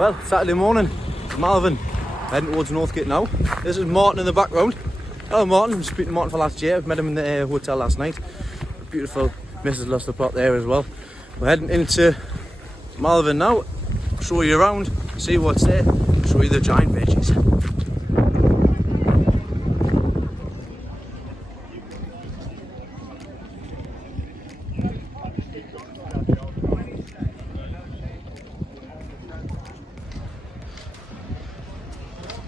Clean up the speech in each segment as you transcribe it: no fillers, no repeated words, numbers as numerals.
Well, Saturday morning, Malvern, heading towards Northgate now. This is Martin in the background. Hello Martin, I've been to Martin for last year. I've met him in the hotel last night. Beautiful Mrs. Luster plot there as well. We're heading into Malvern now, show you around, see what's there, show you the giant veggies.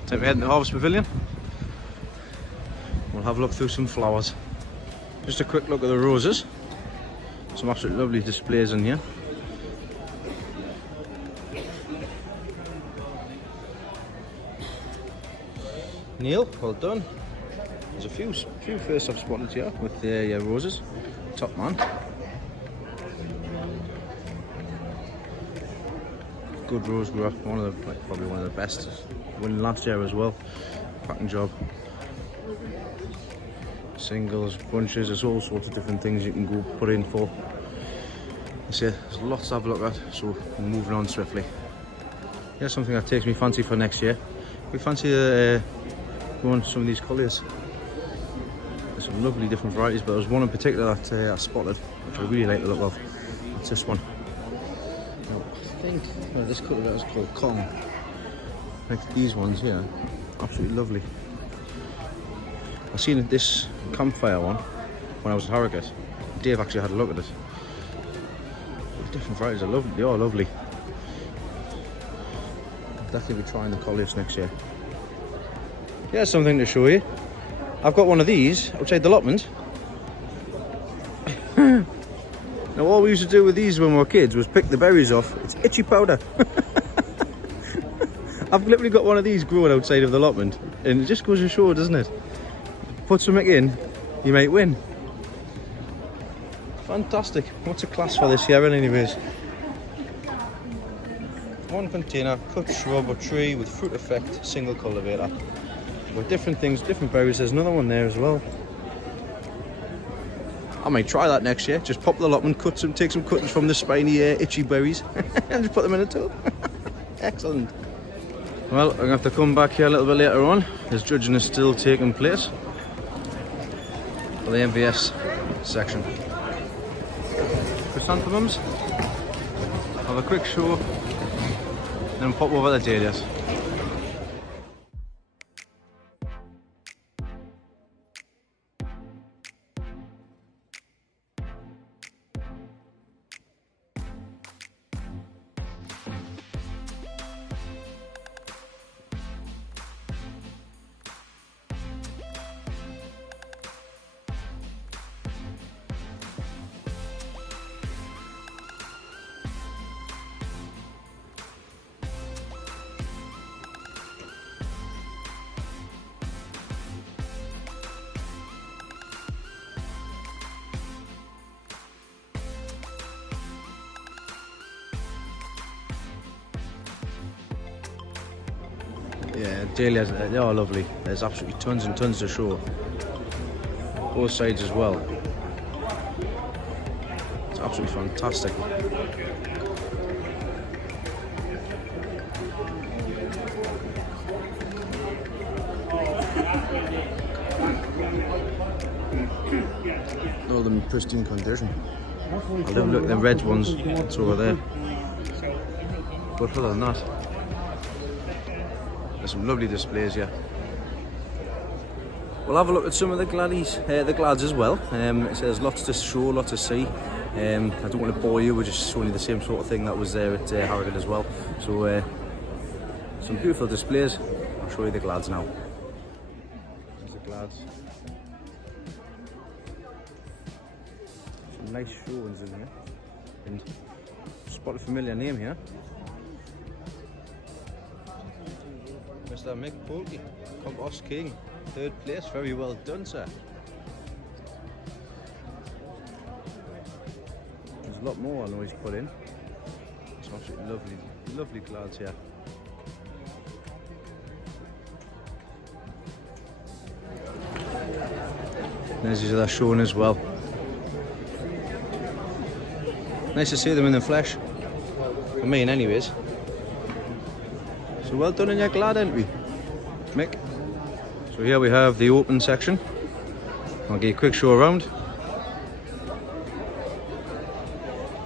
Then we head to the Harvest Pavilion. We'll have a look through some flowers. Just a quick look at the roses. Some absolutely lovely displays in here. Neil, well done. There's a few first I've spotted here with the roses. Top man. Good rose grower, probably one of the best. Winning last year as well. Packing job. Singles, bunches, there's all sorts of different things you can go put in for. There's lots to have a look at, so we're moving on swiftly. Here's something that takes me fancy for next year. We fancy going some of these colours. There's some lovely different varieties, but there's one in particular that I spotted, which I really like the look of. It's this one. Now, I think this colour is called Kong. Like these ones here, absolutely lovely. I seen this campfire one when I was at Harrogate. Dave actually had a look at it. Different varieties are lovely. They are lovely. I'll definitely be trying the colliers next year. Here's something to show you. I've got one of these outside the allotment. Now all we used to do with these when we were kids was pick the berries off. It's itchy powder. I've literally got one of these growing outside of the allotment, and it just goes to show, doesn't it? Put something in, you might win. Fantastic. What's a class for this year anyways? One container, cut shrub or tree with fruit effect, single cultivator. With different things, different berries. There's another one there as well. I might try that next year. Just pop the allotment, take some cuttings from the spiny, itchy berries, and just put them in a tub. Excellent. Well, I'm going to have to come back here a little bit later on, as judging is still taking place for the MVS section. Chrysanthemums, have a quick show, then pop over the Dahlias. Yeah, Dahlias, they are lovely. There's absolutely tons and tons to show. Both sides as well. It's absolutely fantastic. All of them in pristine condition. I'll have a look at the red ones that's over there. But other than that, there's some lovely displays here. We'll have a look at some of the glads as well. So there's lots to show, lots to see. I don't want to bore you, we're just showing you the same sort of thing that was there at Harrogate as well. So some beautiful displays. I'll show you the glads now. There's the glads. Some nice showings in here. And spot a familiar name here. Mr. Mick Polky, Compost King, 3rd place, very well done sir. There's a lot more I know he's put in. It's absolutely lovely, lovely clouds here. There's these other shown as well. Nice to see them in the flesh. For me anyways. So well done in your glad entry, Mick. So here we have the open section. I'll give you a quick show around.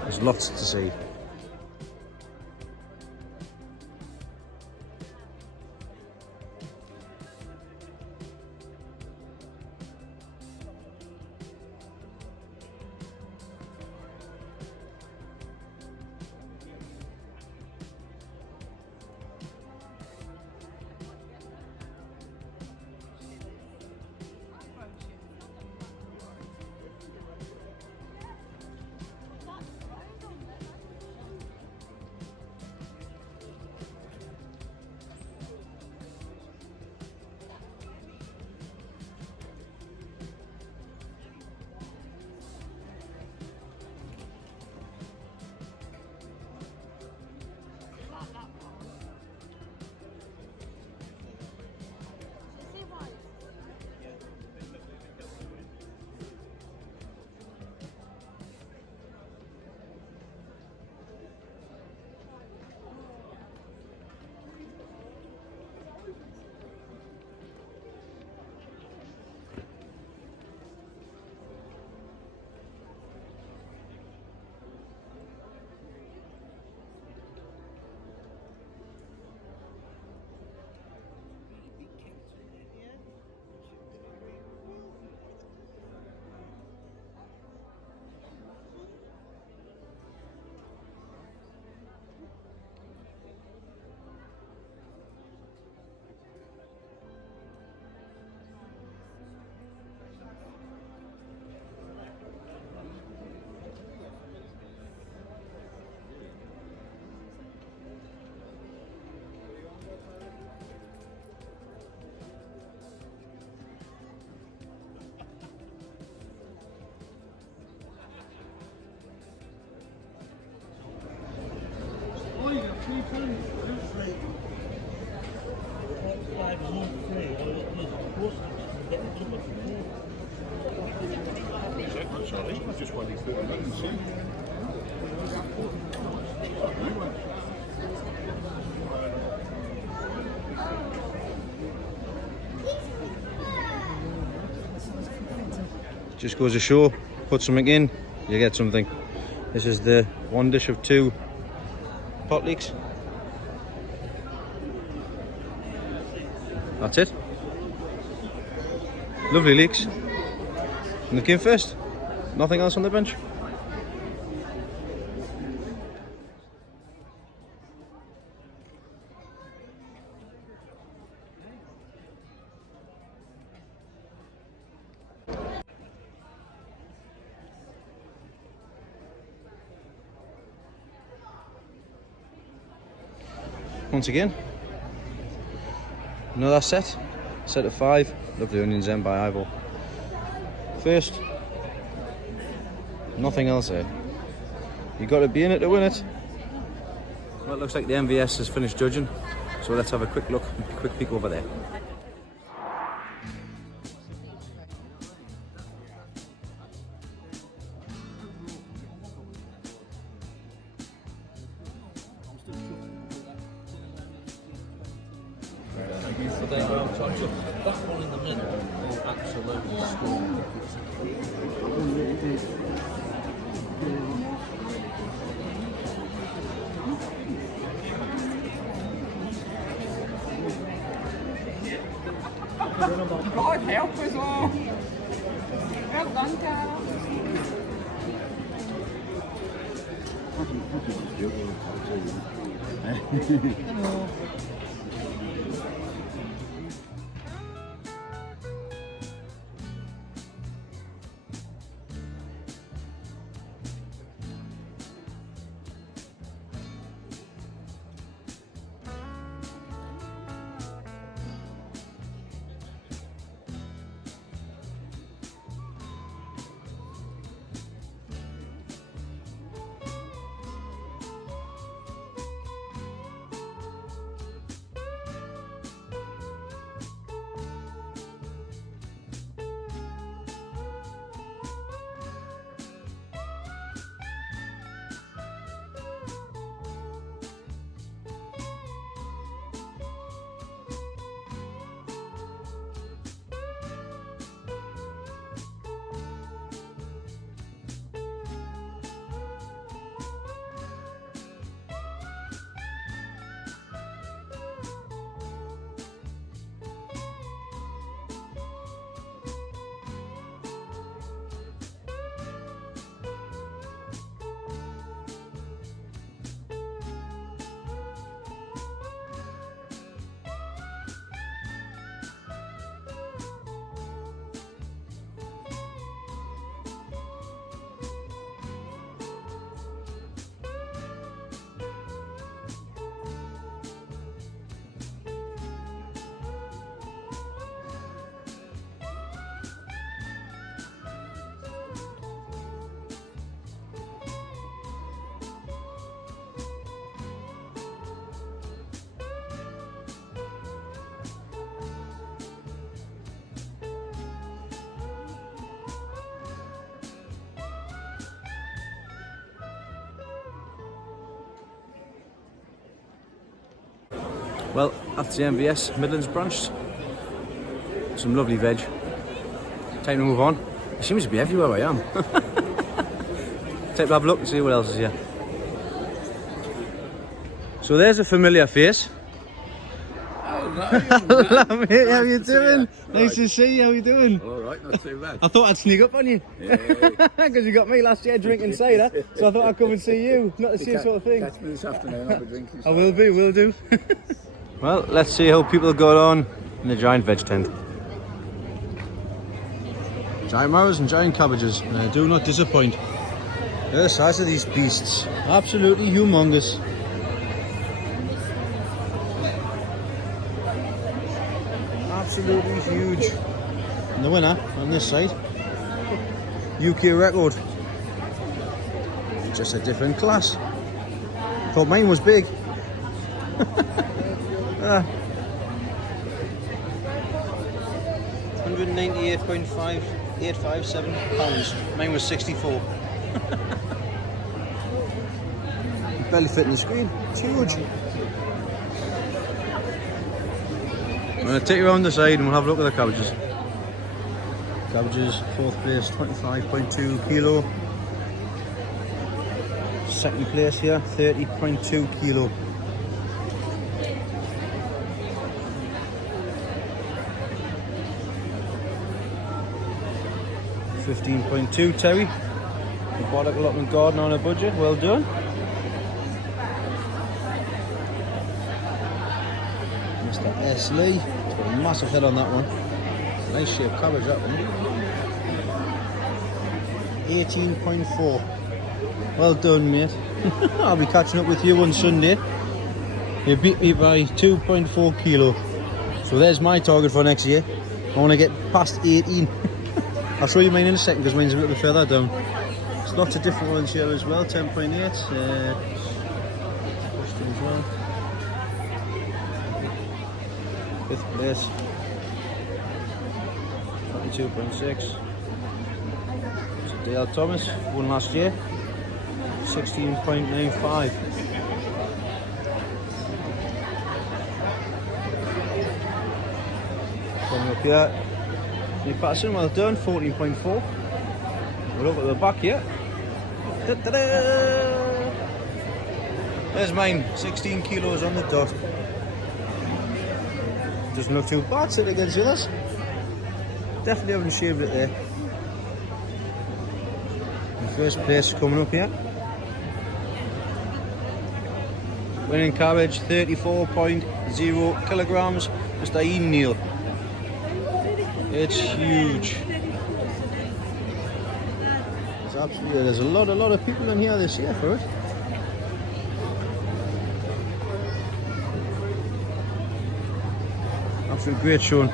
There's lots to see. Sorry, I just waiting for the and see. Just goes to show, put something in, you get something. This is the one dish of 2 pot leeks. That's it. Lovely leeks. And the came first. Nothing else on the bench. Once again, another set of 5. Lovely onions in by Ivo. First, nothing else there. You got to be in it to win it. Well, it looks like the MVS has finished judging, so let's have a quick look, a quick peek over there. That one in the middle will absolutely score. God help us all. Well done, Carol. Hello. Well, that's the MVS Midlands branch. Some lovely veg. Time to move on. It seems to be everywhere I am. Take a have a look and see what else is here. So there's a familiar face. Hello mate, how you doing? Nice to see you, how you doing? Alright, not too bad. I thought I'd sneak up on you. Because you got me last year drinking cider, so I thought I'd come and see you. Not the same sort of thing. Catch me this afternoon, I'll be drinking I will do. Well, let's see how people got on in the giant veg tent. Giant marrows and giant cabbages, and they do not disappoint. Look at the size of these beasts, absolutely humongous. Absolutely huge. And the winner on this side, UK record. Just a different class. Thought mine was big. 198.5857 pounds. Mine was 64. Barely fit in the screen. It's huge. I'm going to take you around the side and we'll have a look at the cabbages. Cabbages, 4th place, 25.2 kilo. 2nd place here, 30.2 kilo. £15.2 Terry. We bought a allotment garden on a budget, well done. Mr. S. Lee, it's got a massive head on that one. Nice shaped cabbage that one. 18.4. Well done mate. I'll be catching up with you on Sunday. You beat me by 2.4 kilo. So there's my target for next year. I want to get past 18. I'll show you mine in a second because mine's a little bit further down. There's lots of different ones here as well. 10.8. As well. 5th place. 22.6. Dale Thomas won last year. 16.95. Coming up here. Nick Patterson, well done, 14.4. We're up at the back here. Da-da-da! There's mine, 16 kilos on the dot. Doesn't look too bad sitting against the others. Definitely haven't shaved it there. The 1st place coming up here. Winning cabbage, 34.0 kilograms. Mr. Ian Neal. It's huge. There's a lot of people in here this year for it. Absolutely great showing.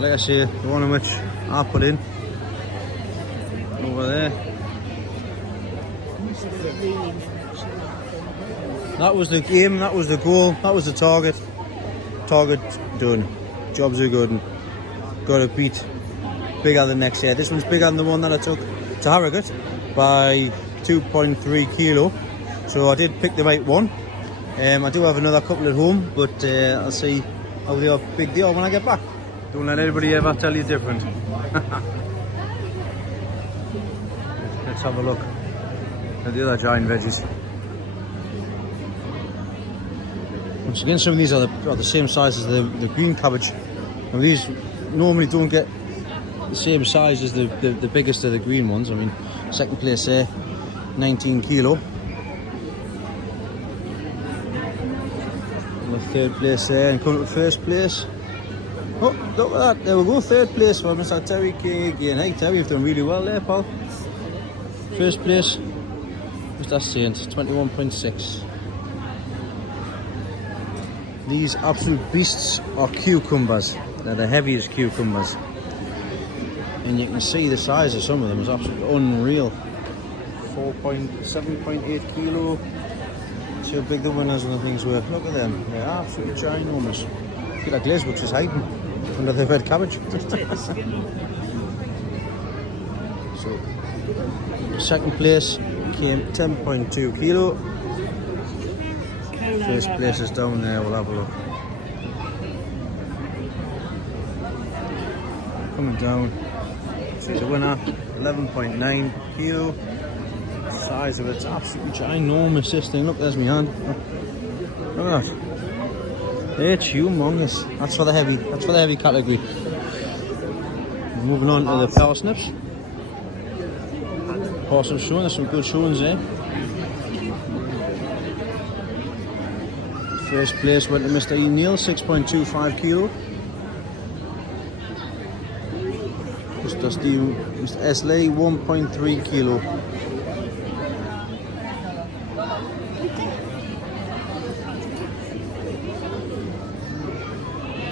Like I say, the one in which I put in over there. That was the aim, that was the goal, that was the target. Target done. Jobs are good. Got to beat bigger than next year. This one's bigger than the one that I took to Harrogate by 2.3 kilo. So I did pick the right one. I do have another couple at home, but I'll see how big they are when I get back. Don't let anybody ever tell you different. Let's have a look at the other giant veggies. Once again, some of these are the same size as the green cabbage. Now these normally don't get the same size as the biggest of the green ones. I mean, 2nd place there, 19 kilo. And the 3rd place there, and coming to 1st place. Oh, look at that, there we go, 3rd place for Mr. Terry K again. Hey Terry, you've done really well there, pal. 1st place, Mr. Saint, 21.6. These absolute beasts are cucumbers. They're the heaviest cucumbers. And you can see the size of some of them is absolutely unreal. 7.8 kilo. See how big the winners and the things were. Look at them. They're absolutely ginormous. Look at that glaze which is hiding under the red cabbage. So, 2nd place came 10.2 kilo. 1st place is down there, we'll have a look. coming down. She's a winner, 11.9 kilo. Size of it's absolutely ginormous, this thing. Look, there's my hand. Look at that. It's humongous. That's for the heavy category. Moving on to the parsnips. Parsnips showing, there's some good showings there. First place went to Mr. E. Neil, 6.25 kilo. Mr. S. Lee, 1.3 kilo.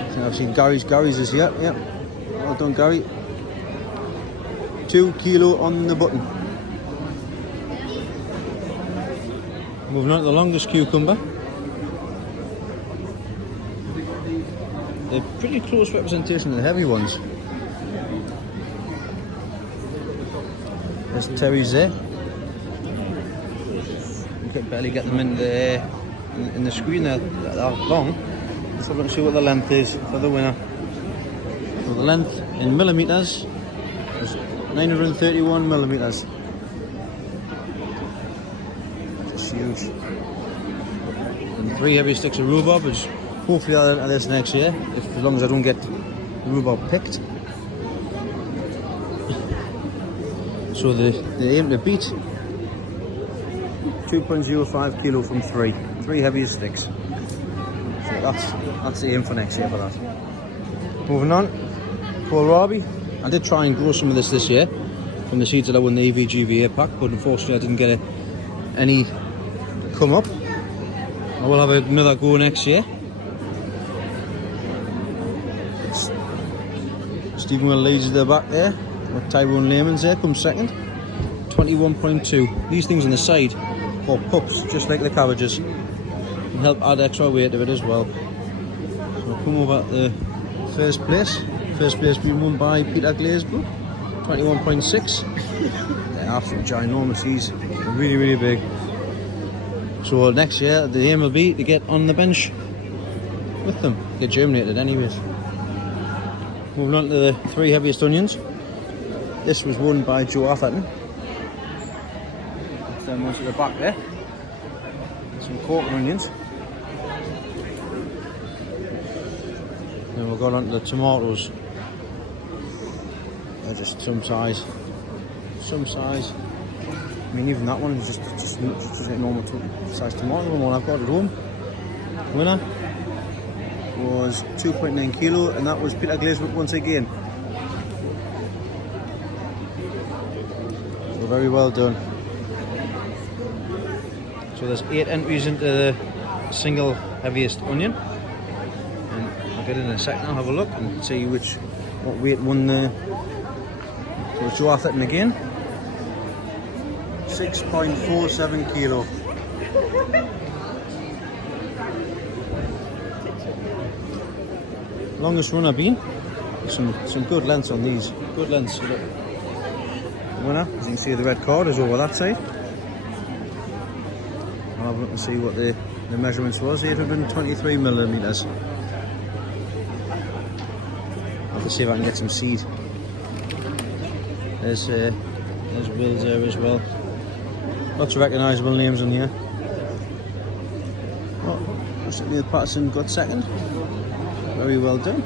So I've seen Gary's is here. Yep. Well done, Gary. 2 kilo on the button. Moving on to the longest cucumber. They're pretty close representation of the heavy ones. There's Terry's there. You can barely get them in the screen there. They're that long. Let's have a look and see what the length is for the winner. So the length in millimetres is 931 millimetres. It's huge. And 3 heavy sticks of rhubarb, which hopefully I'll enter this next year, as long as I don't get the rhubarb picked. So they aim to beat 2.05 kilo from 3 heavy sticks. So that's the aim for next year for that. Moving on, kohlrabi. I did try and grow some of this year from the seeds that I won the EVGVA pack, but unfortunately I didn't get any come up. I will have another go next year. Stephen Will leads to the back there. With Tyrone Lehman's there, comes second. 21.2. These things on the side are pups, just like the cabbages. Can help add extra weight to it as well. So we'll come over to the first place. First place being won by Peter Glazebrook. 21.6. They're absolutely ginormous. These are really, really big. So next year the aim will be to get on the bench with them. They're germinated anyways. Moving on to the 3 heaviest onions. This was won by Joe Atherton. Then ones at the back there. Some corker onions. Then we'll go on to the tomatoes. They're just some size. I mean, even that one is just a normal size tomato. The one I've got at home. Winner was 2.9 kilo, and that was Peter Glazebrook once again. So very well done. So there's 8 entries into the single heaviest onion, and I'll get in a second. I'll have a look and see what weight won the. So Joe Atherton again. 6.47 kilo. Longest run I've been. Some good lengths on these. Good lengths. The winner, as you can see, the red card is over that side. I'll have a look and see what the measurements was. 823 millimeters. I'll have to see if I can get some seed. There's Will's there as well. Lots of recognisable names on here. Oh, Neil Patterson got second. Very well done.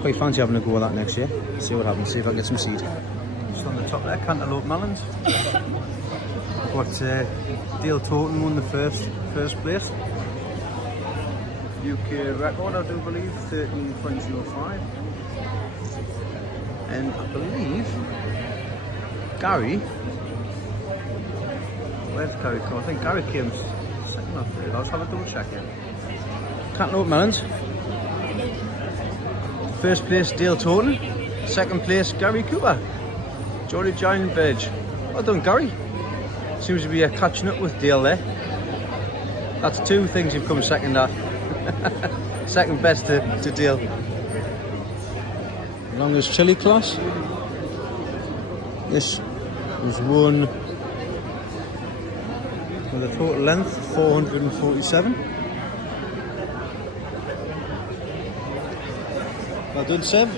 Quite fancy having a go at that next year. See what happens, see if I can get some seed. Just on the top there, cantaloupe melons. I've got Dale Toten won the first place. UK record, I do believe, 13.05. And I believe Gary, where's Gary come? I think Gary came second or third. I'll just have a double check here. Cantaloupe melons. First place Dale Toten. Second place Gary Cooper. Jolly Giant Veg. Well done, Gary. Seems to be catching up with Dale there. That's 2 things you've come second at. Second best to Dale. Longest chili class. This was won with a total length of 447. Well done, Seb.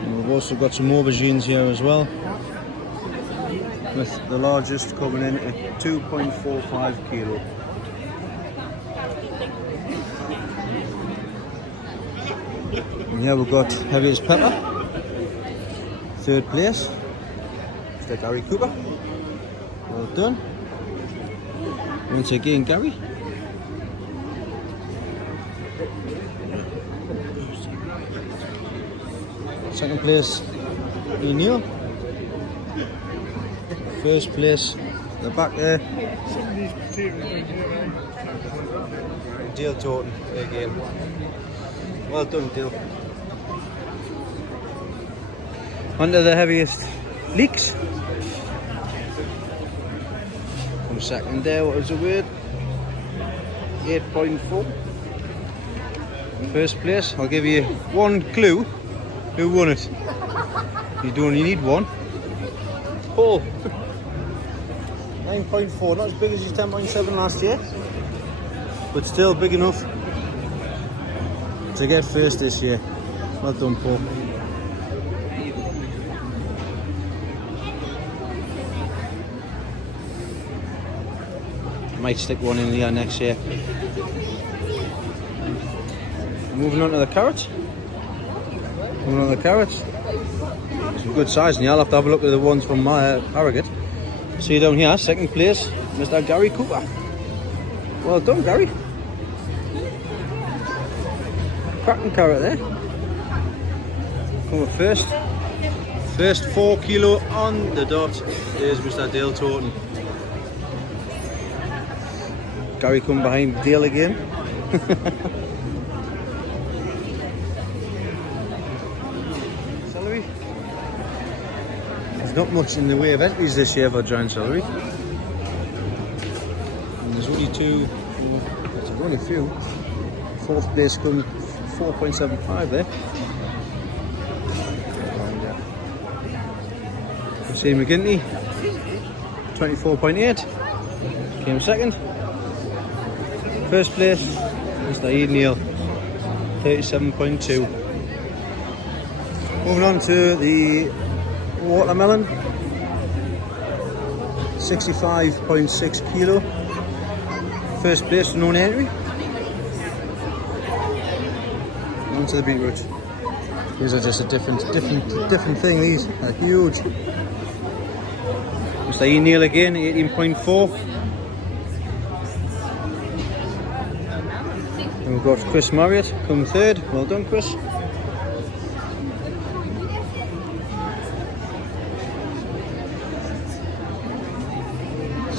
And we've also got some aubergines here as well, with the largest coming in at 2.45 kilo. And here we've got heaviest pepper, 3rd place. It's the Gary Cooper. Well done. Once again, Gary. Second place, Neil. First place, the back there, Dale Totten again. Well done, Dale. Under the heaviest leeks. From second there, what was the word? 8.4. First place, I'll give you one clue who won it. You only need one. Paul. 9.4, not as big as his 10.7 last year, but still big enough to get first this year. Well done, Paul. Might stick one in here next year. Moving on to the carrots. Some good size, and you'll have to have a look at the ones from Harrogate. See down here, second place, Mr. Gary Cooper. Well done, Gary. Cracking carrot there. Come up first. First 4 kilo on the dot is Mr. Dale Totten. Gary come behind Dale again. Celery. There's not much in the way of entries this year for giant celery. And there's only there's only a few. 4th place comes 4.75 there. See McGinty, 24.8. Came second. First place, Mr. Ian Neal, 37.2. Moving on to the watermelon, 65.6 kilo. First place, no entry. On to the beetroot. These are just a different thing. These are huge. Mr. Ian Neal again, 18.4. And we've got Chris Marriott come third. Well done, Chris.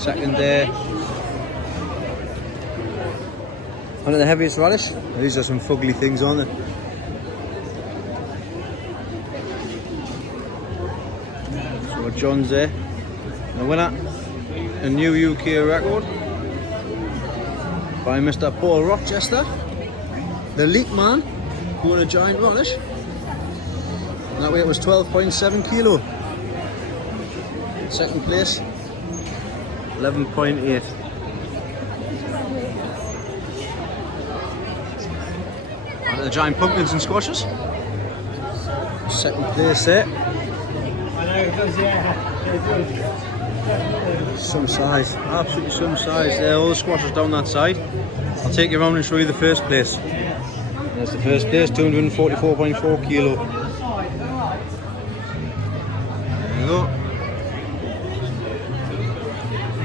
Second there. One of the heaviest radish. These are some fugly things, aren't they? So John's there. The winner, a new UK record by Mr. Paul Rochester, the leek man, who won a giant radish. And that weight was 12.7 kilo. Second place, 11.8. And the giant pumpkins and squashes. Second place there. Some size, absolutely some size there. All the squashes down that side. I'll take you around and show you the first place. There's the first place, 244.4 kilo. There you go.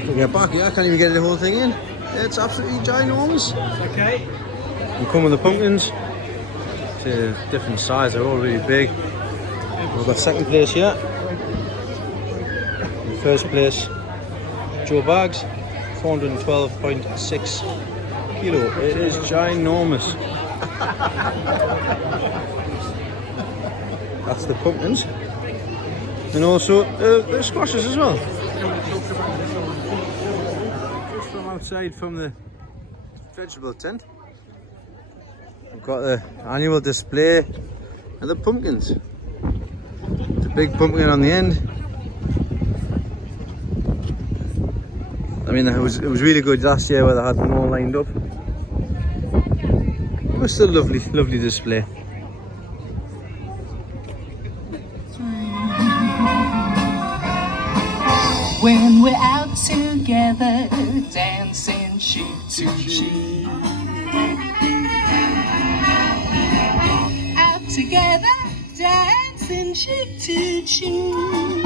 Look at back here, I can't even get the whole thing in. It's absolutely ginormous. Okay. And come with the pumpkins. To different size, they're all really big. We've got second place here. First place, Joe Baggs, 412.6 kilo. It is ginormous. That's the pumpkins. And also the squashes as well. Just from outside from the vegetable tent, we've got the annual display of the pumpkins. The big pumpkin on the end. I mean, it was really good last year where they had them all lined up. But still lovely, lovely display. When we're out together, dancing cheek to cheek. Out together, dancing cheek to cheek.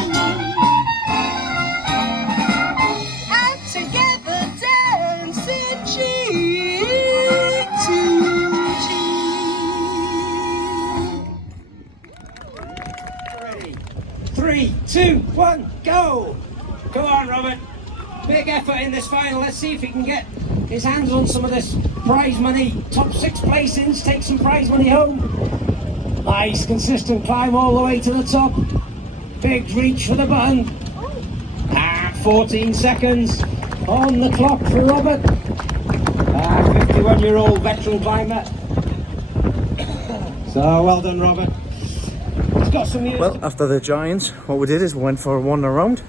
Out together, dancing cheek to cheek. Ready? 3, 2, 1, go! Come on, Robert. Big effort in this final. Let's see if he can get his hands on some of this prize money. Top 6 placings, take some prize money home. Nice, consistent climb all the way to the top. Big reach for the button. And 14 seconds on the clock for Robert. 51-year-old veteran climber. So, well done, Robert. He's got some years. Well, after the Giants, what we did is we went for a wander around,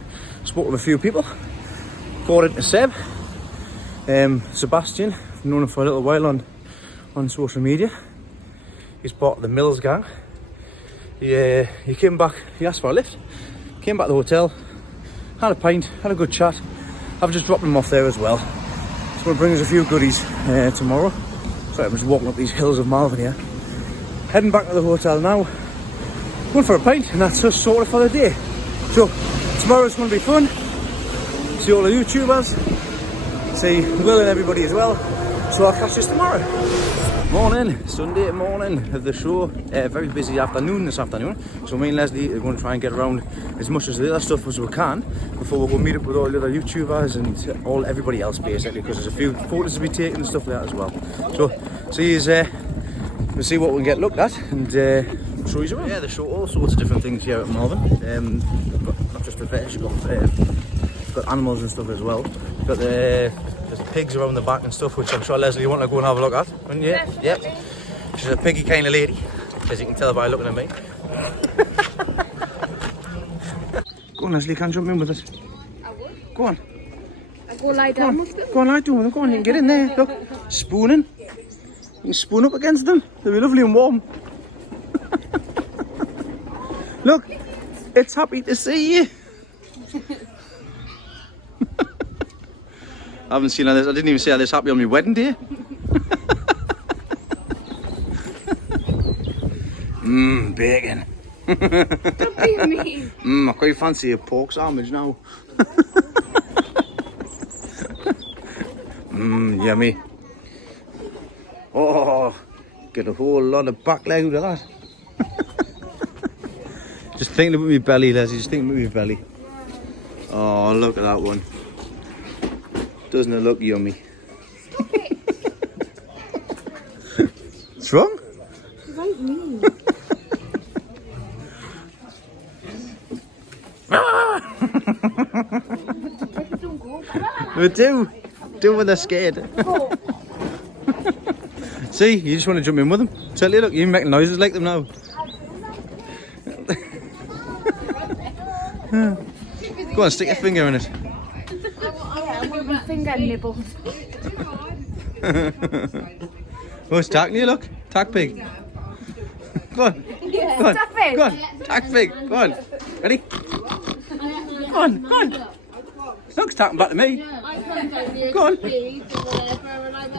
spoke with a few people, got into Seb, Sebastian, I've known him for a little while on social media. He's part of the Mills gang. He came back, he asked for a lift, came back to the hotel, had a pint, had a good chat. I've just dropped him off there as well. He's going to bring us a few goodies tomorrow. Sorry, I'm just walking up these hills of Malvern here. Heading back to the hotel now, going for a pint, and that's us sorted for the day. So tomorrow's going to be fun. See all the YouTubers, see Will and everybody as well. So I'll catch you tomorrow. Morning, Sunday morning of the show. Very busy afternoon this afternoon. So me and Leslie are going to try and get around as much as the other stuff as we can before we go meet up with all the other YouTubers and everybody else basically, because there's a few photos to be taken and stuff like that as well. So see you we'll see what we can get looked at and show you around. Yeah, they show all sorts of different things here at Malvern. We've got not just the veg, we've got animals and stuff as well. We've got there's pigs around the back and stuff, which I'm sure Leslie you want to go and have a look at, wouldn't you? Yep. She's a piggy kind of lady, as you can tell by looking at me. Go on, Leslie, you can jump in with us. I would. Go on. I go lie down with them. Go on, lie down with them. Go on, you can get in there. Look, spooning. You can spoon up against them. They'll be lovely and warm. Look, it's happy to see you. I haven't seen this. I didn't even see how this happy on my wedding day. Bacon. Don't be mean. I quite fancy a pork sandwich now. Yummy. Oh, get a whole lot of back leg out of that. Just thinking about my belly, Leslie. Just thinking about my belly. Oh, look at that one. Doesn't it look yummy? What's wrong? Right me. We do when they're scared. See, you just want to jump in with them. Tell you, look, you're making noises like them now. Go on, stick your finger in it. I want my finger nibbled. Oh, it's talking to you, look. Tack pig. Go on. Yeah, Go on. stop it. Go on. Tack pig. Go on. Ready? Go on. Go on. Look, it's talking back to me. Go on.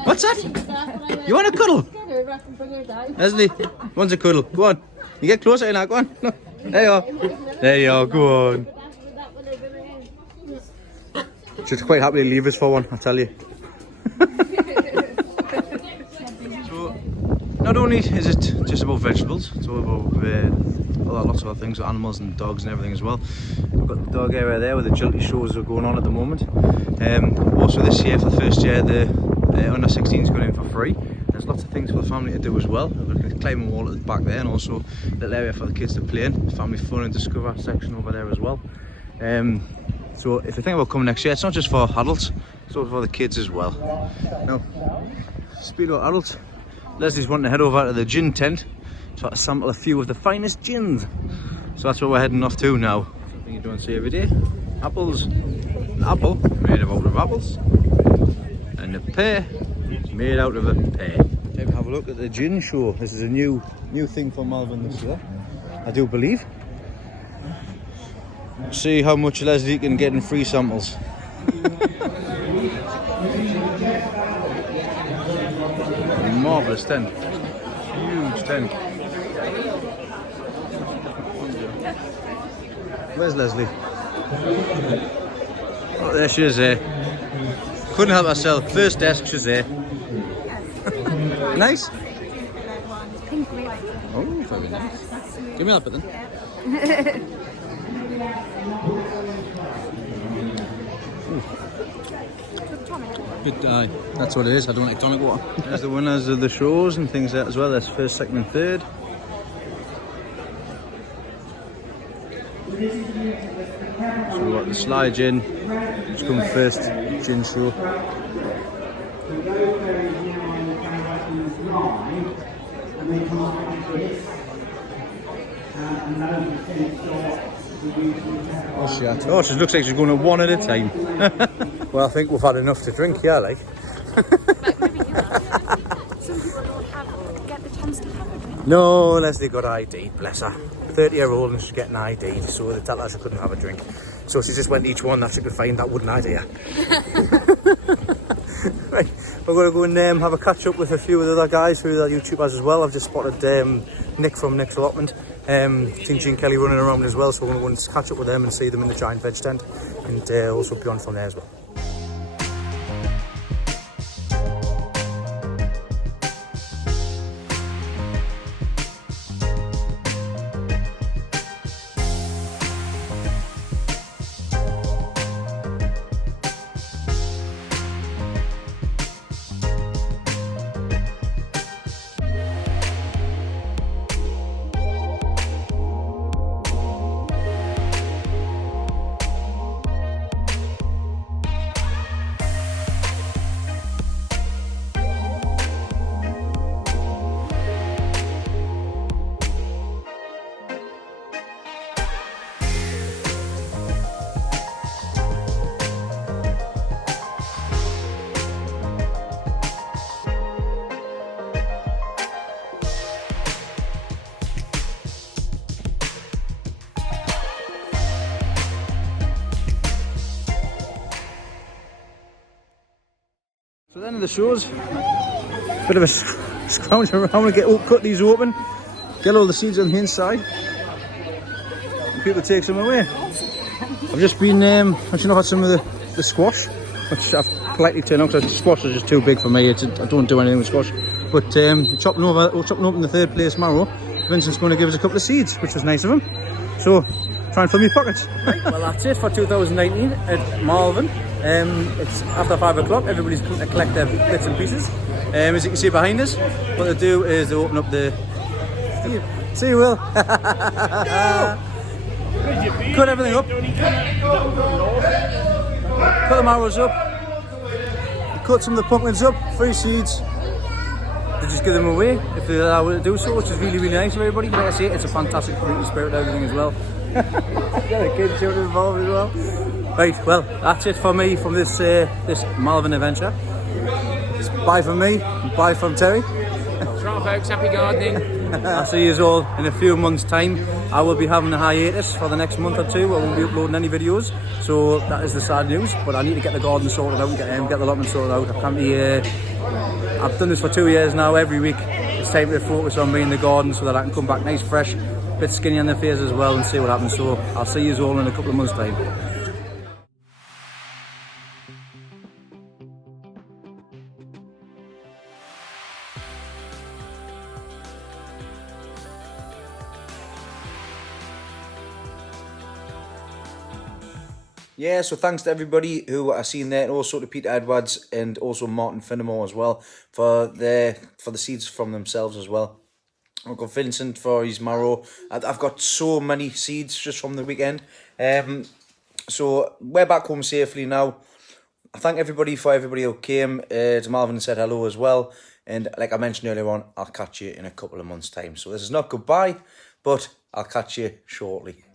What's that? You want a cuddle? Leslie, wants a cuddle. Go on. You get closer now. Go on. Look. There you are. There you are. Go on. She's quite happy to leave us for one, I tell you. So, not only is it just about vegetables, it's all about lots of other things, animals and dogs and everything as well. We've got the dog area there where the agility shows are going on at the moment. Also this year, for the first year, the under 16 is going in for free. There's lots of things for the family to do as well. We've got a climbing wall at the back there, and also a little area for the kids to play in. Family fun and discover section over there as well. So if you think about coming next year, it's not just for adults, it's also for the kids as well. Now, speaking of adults, Leslie's wanting to head over to the gin tent to sample a few of the finest gins. So that's where we're heading off to now. Something you don't see every day. Apples. An apple made out of apples. And a pear made out of a pear. Came to have a look at the gin show. This is a new thing for Malvern this year, I do believe. See how much Leslie can get in free samples. Marvellous tent. Huge tent. Where's Leslie? Oh, there she is there. Couldn't help herself. First desk, she's there. Nice? Oh, very nice. Give me that bit then. Good eye. That's what it is. I don't like tonic water. There's the winners of the shows and things like that as well. That's first, second and third. So we've got the Sly Gin, which comes first, gin show. Oh, shit. Oh, she looks like she's going at one at a time. Well, I think we've had enough to drink, yeah, like. Maybe you have. Some people don't get the chance to have a drink. No, Leslie got ID, bless her. 30-year-old and she's getting ID, so they tell her she couldn't have a drink. So she just went each one that she could find that wouldn't ID her. Right, we're going to go and have a catch up with a few of the other guys who are YouTubers as well. I've just spotted Nick from Nick's Allotment. Seen Gene Kelly running around as well, so we're going to go and catch up with them and see them in the giant veg tent, and also beyond from there as well. So then the shows, bit of a scrounge around and cut these open, get all the seeds on the inside, and people take some away. I've just been, actually had some of the squash, which I've politely turned out because squash is just too big for me. I don't do anything with squash. But chopping open the third place marrow, Vincent's going to give us a couple of seeds, which was nice of him. So, try and fill my pockets. Right, well, that's it for 2019 at Malvern. It's after 5 o'clock, everybody's coming to collect their bits and pieces. As you can see behind us, what they do is they open up the... See you, Will. Cut everything up. Cut the marrows up. Cut some of the pumpkins up, 3 seeds. They just give them away if they allow to do so, which is really, really nice for everybody. Like I say, it's a fantastic community spirit, everything as well. Got a kid children involved as well. Right, well, that's it for me from this this Malvern adventure. It's bye from me, bye from Terry. Right, folks, happy gardening. I'll see you all in a few months' time. I will be having a hiatus for the next month or two. I won't be uploading any videos, so that is the sad news. But I need to get the garden sorted out and get the allotment sorted out. I can't be. I've done this for 2 years now. Every week, it's time to focus on me in the garden so that I can come back nice, fresh, a bit skinny on the face as well, and see what happens. So I'll see you all in a couple of months' time. Yeah, so thanks to everybody who I seen there, and also to Peter Edwards and also Martin Finnemore as well for the seeds from themselves as well. I've got Vincent for his marrow. I've got so many seeds just from the weekend. So we're back home safely now. I thank everybody who came to Malvern and said hello as well. And like I mentioned earlier on, I'll catch you in a couple of months' time. So this is not goodbye, but I'll catch you shortly.